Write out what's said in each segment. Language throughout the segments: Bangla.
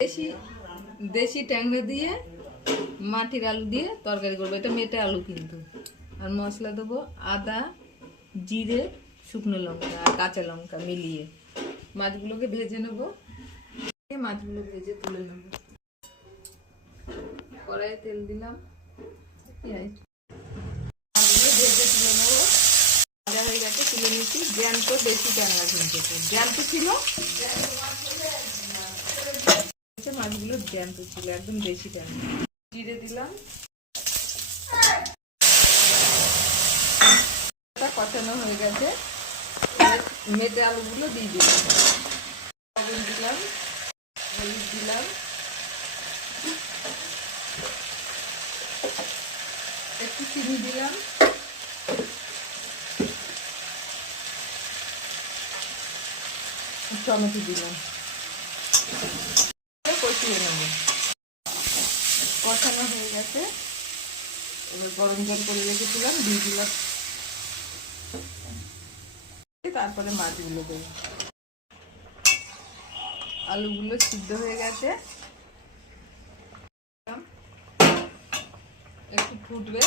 দেশি দেশি ট্যাংরা দিয়ে, মাটির আলু দিয়ে তরকারি করব। এটা মেটে আলু কিন্তু। আর মশলা দেবো আদা, জিরে, শুকনো লঙ্কা আর কাঁচা লঙ্কা মিলিয়ে। মাছগুলোকে ভেজে নেব। মাছগুলো ভেজে তুলে নেব। কড়াইয়ে তেল দিলাম। ভেজে তুলে নেব। ভাজা হয়ে গেছে, তুলে নিচ্ছি জ্যান্ত দেশি ট্যাংরা কিন্তু। জ্যান্ত ছিল। হচ্ছে মাছগুলো জ্যান্ত ছিল, একদম দেশি ট্যাংরা জিরে দিলাম। কষানো হয়ে গেছে। মেটে আলুগুলো দিয়ে দিলাম। দিলাম, হলুদ দিলাম। একটু চিনি দিলাম। টমেটো দিলাম। কষিয়ে নেব কষানো হয়ে গেছে। এবার গরম জল করে রেখেছিলাম, দিয়ে তারপরে মাছগুলো দেবো। আলুগুলো সিদ্ধ হয়ে গেছে। একটু ফুটবে,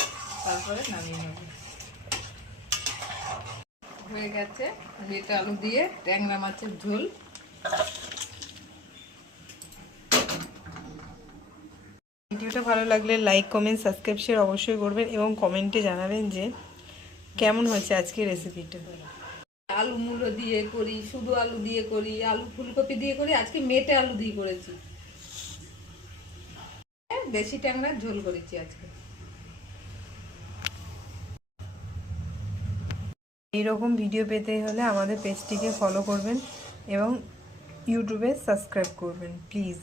তারপরে নামিয়ে নেব। হয়ে গেছে। মেটা আলু দিয়ে ট্যাংরা মাছের ঝোল। ভিডিওটা ভালো লাগলে লাইক কমেন্ট সাবস্ক্রাইব শেয়ার অবশ্যই করবেন এবং কমেন্টে জানাবেন যে কেমন হয়েছে আজকের রেসিপিটা আলু মূলো দিয়ে করি শুধু আলু দিয়ে করি আলু ফুলকপি দিয়ে করি আজকে মেটে আলু দিয়ে করেছি। দেশি ট্যাংরার ঝোল করেছি আজকে। এইরকম ভিডিও পেতে হলে আমাদের পেজটিকে ফলো করবেন এবং ইউটিউবে সাবস্ক্রাইব করবেন প্লিজ